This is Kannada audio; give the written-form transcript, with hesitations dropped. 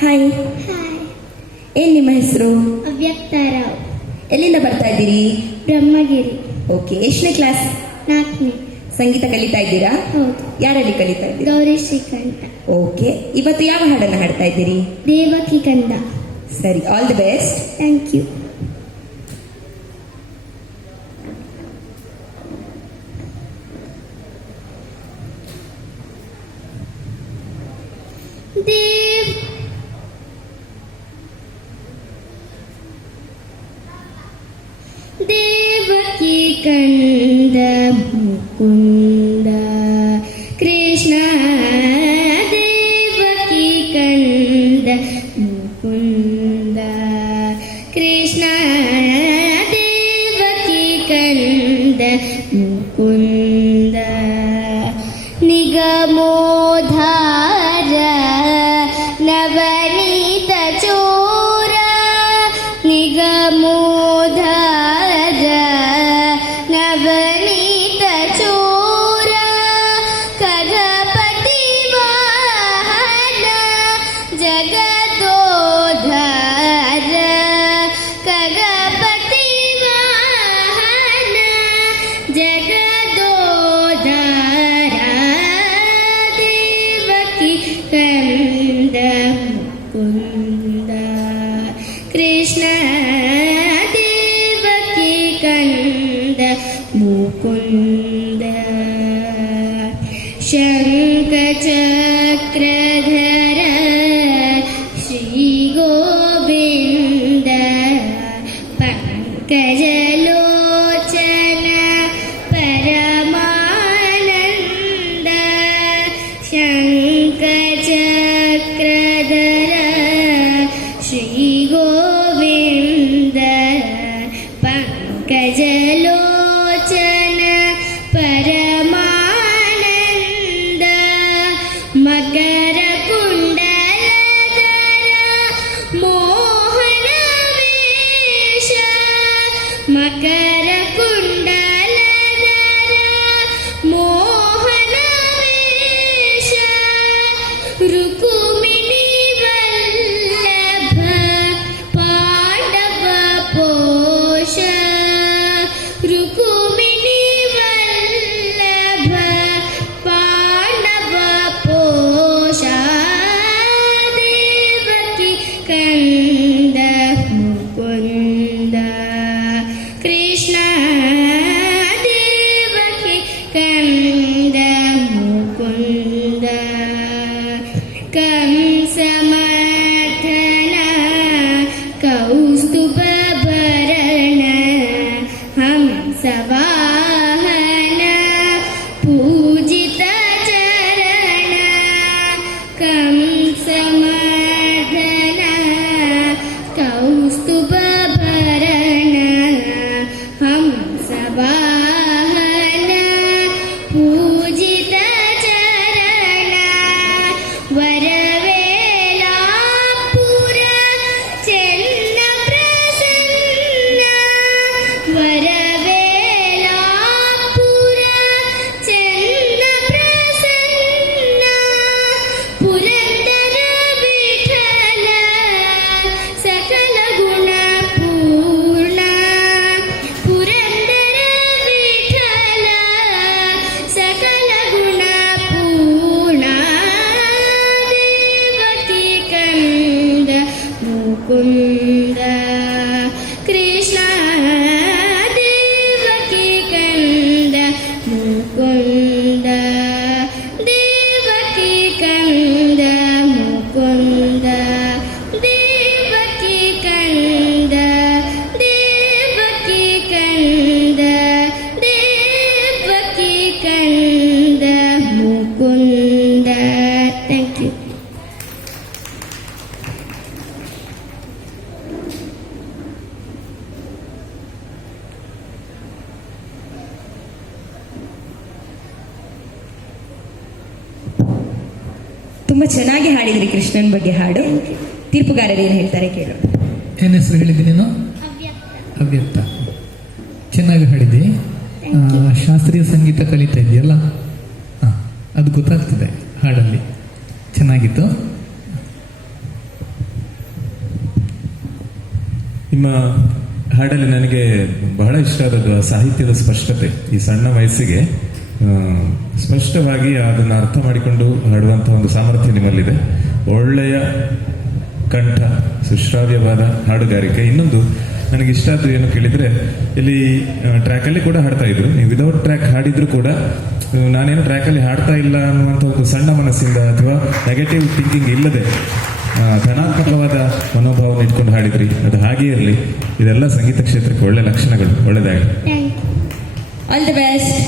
ಹಾಯ್. ಹಾಯ್. ಏನ್ ನಿಮ್ಮ ಹೆಸರು? ಅವ್ಯಕ್ತರಾವ್. ಎಲ್ಲಿಂದ ಬರ್ತಾ ಇದ್ದೀರಿ? ಬ್ರಹ್ಮಗಿರಿ. ಓಕೆ, ಎಷ್ಟನೇ ಕ್ಲಾಸ್? 4ನೇ. ಸಂಗೀತ ಕಲಿತಾ ಇದ್ದೀರಾ? ಹೌದು. ಯಾರಲ್ಲಿ ಕಲಿತಾ ಇದ್ದೀರಾ? ಗೌರಿ ಶ್ರೀಕಂಠ. ಓಕೆ, ಇವತ್ತು ಯಾವ ಹಾಡನ್ನು ಹಾಡ್ತಾ ಇದ್ದೀರಿ? ದೇವಕಿ ಕಂದ. ಸರಿ, all the best. Thank you. Devaki ಕಂದ ಮುಕುಂದ ಕೃಷ್ಣ. ದೇವಕಿ ಕಂದ ಮುಕುಂದ ಕೃಷ್ಣ. ದೇವಕಿ ಕಂದ ಮುಕುಂದ ನಿಗಮೋಧಾರ ನವನೀತ ಚೋರ. ನಿಗಮೋಧಾರ ನವನೀತ ಚೋರ. ಖಗಪತಿ ವಾಹನ ಜಗದೋದ್ಧಾರ. ಖಗಪತಿ ವಾಹನ ಜಗದೋದ್ಧಾರ. ದೇವಕಿ ಕಂದ ಮುಕುಂದ ಕೃಷ್ಣ. ದೇವಕಿ ಕಂದ ಮುಕುಂದ. ಶಂಖ ಚಕ್ರಧರ ಶ್ರೀ ಗೋವಿಂದ. ಪಂಕಜಲೋಚನ ಪರಮಾನಂದ. ಶಂಖ ಚಕ್ರಧರ ಶ್ರೀ ಗೋವಿಂದ. ಪಂಕಜಲೋಚನ ಪರಮಾನಂದ. ಮಕರ ಕುಂಡಲಧರ ಮೋಹನ ವೇಷ. ಮಕರ ಕುಂಡಲಧರ ಮೋಹನ ವೇಷ. ರುಕುಮಿಣಿ ವಲ್ಲಭ ಪಾಂಡವ ಪೋಷ. ರುಕುಮಿಣಿ ವಲ್ಲಭ ಪಾಂಡವ ಪೋಷ. ದೇವಕಿ ಕಂದ ಮುಕುಂದ ಕೃಷ್ಣ. ದೇವಕಿ ಕಂದ ಮುಕುಂದ. ಕಂಸಮಥನ ಕೌಸ್ತುಭ ಭರಣ. ಹಂಸವಾಹನ ಪೂಜಿತ ಚರಣ. ಕಂಸಮಥನ ಕೌಸ್ತುಭ ಭರಣ. ಹಂಸವಾಹನ ಪೂಜಿತ ಚರಣ. ವರವೇಲಾಪುರ ಚೆನ್ನ ಪ್ರಸನ್ನ. ವರವೇಲಾಪುರ ಚೆನ್ನ ಪ್ರಸನ್ನ. ಪುರಂದರ ವಿಠಲ ಸಕಲ ಗುಣ ಪೂರ್ಣ. ಪುರಂದರ ವಿಠಲ ಸಕಲ ಗುಣ ಪೂರ್ಣ. ದೇವಕಿ ಕಂದ ಮುಕುಂದ ಕೃಷ್ಣ. ದೇವಕಿ ಕಂದ ಮುಕುಂದ. ದೇವಕಿ ಕಂದ ಮುಕುಂದ. ದೇವಕಿ ಕಂದ. ದೇವಕಿ ಕಂದ. ದೇವಕಿ ಕಂದ ಮುಕುಂದ. Thank you. ತುಂಬಾ ಚೆನ್ನಾಗಿ ಹಾಡಿದ್ರಿ ಕೃಷ್ಣನ್ ಬಗ್ಗೆ ಹಾಡು. ತೀರ್ಪುಗಾರರು ಏನು ಹೇಳ್ತಾರೆ ಕೇಳೋಣ. ಏನ್ ಹೆಸರು ಹೇಳಿದ್ದಿ ನೀನು? ಅವ್ಯಕ್ತ. ಚೆನ್ನಾಗಿ ಹಾಡಿದ್ದಿ. ಶಾಸ್ತ್ರೀಯ ಸಂಗೀತ ಕಲಿತಾ ಇದೆಯಲ್ಲ, ಅದು ಗೊತ್ತಾಗ್ತದೆ ಹಾಡಲ್ಲಿ. ಚೆನ್ನಾಗಿತ್ತು. ನಿಮ್ಮ ಹಾಡಲ್ಲಿ ನನಗೆ ಬಹಳ ಇಷ್ಟ ಆದದ್ದು ಆ ಸಾಹಿತ್ಯದ ಸ್ಪಷ್ಟತೆ. ಈ ಸಣ್ಣ ವಯಸ್ಸಿಗೆ ಸ್ಪಷ್ಟವಾಗಿ ಅದನ್ನು ಅರ್ಥ ಮಾಡಿಕೊಂಡು ಹಾಡುವಂತಹ ಒಂದು ಸಾಮರ್ಥ್ಯ ನಿಮ್ಮಲ್ಲಿದೆ. ಒಳ್ಳೆಯ ಕಂಠ, ಸುಶ್ರಾವ್ಯವಾದ ಹಾಡುಗಾರಿಕೆ. ಇನ್ನೊಂದು ನನಗೆ ಇಷ್ಟ ಆದ್ದು ಏನು ಕೇಳಿದರೆ, ಇಲ್ಲಿ ಟ್ರ್ಯಾಕಲ್ಲಿ ಕೂಡ ಹಾಡ್ತಾ ಇದ್ರು. ನೀವು ವಿದೌಟ್ ಟ್ರ್ಯಾಕ್ ಹಾಡಿದ್ರು ಕೂಡ ನಾನೇನು ಟ್ರ್ಯಾಕಲ್ಲಿ ಹಾಡ್ತಾ ಇಲ್ಲ ಅನ್ನುವಂಥ ಒಂದು ಸಣ್ಣ ಮನಸ್ಸಿಂದ ಅಥವಾ ನೆಗೆಟಿವ್ ಥಿಂಕಿಂಗ್ ಇಲ್ಲದೆ ಧನಾತ್ಮಕವಾದ ಮನೋಭಾವನ ಇಟ್ಕೊಂಡು ಹಾಡಿದ್ರಿ. ಅದು ಹಾಗೇ ಇರಲಿ. ಇದೆಲ್ಲ ಸಂಗೀತ ಕ್ಷೇತ್ರಕ್ಕೆ ಒಳ್ಳೆ ಲಕ್ಷಣಗಳು. ಒಳ್ಳೆಯದಾಗಲಿ. Thank you. All the best.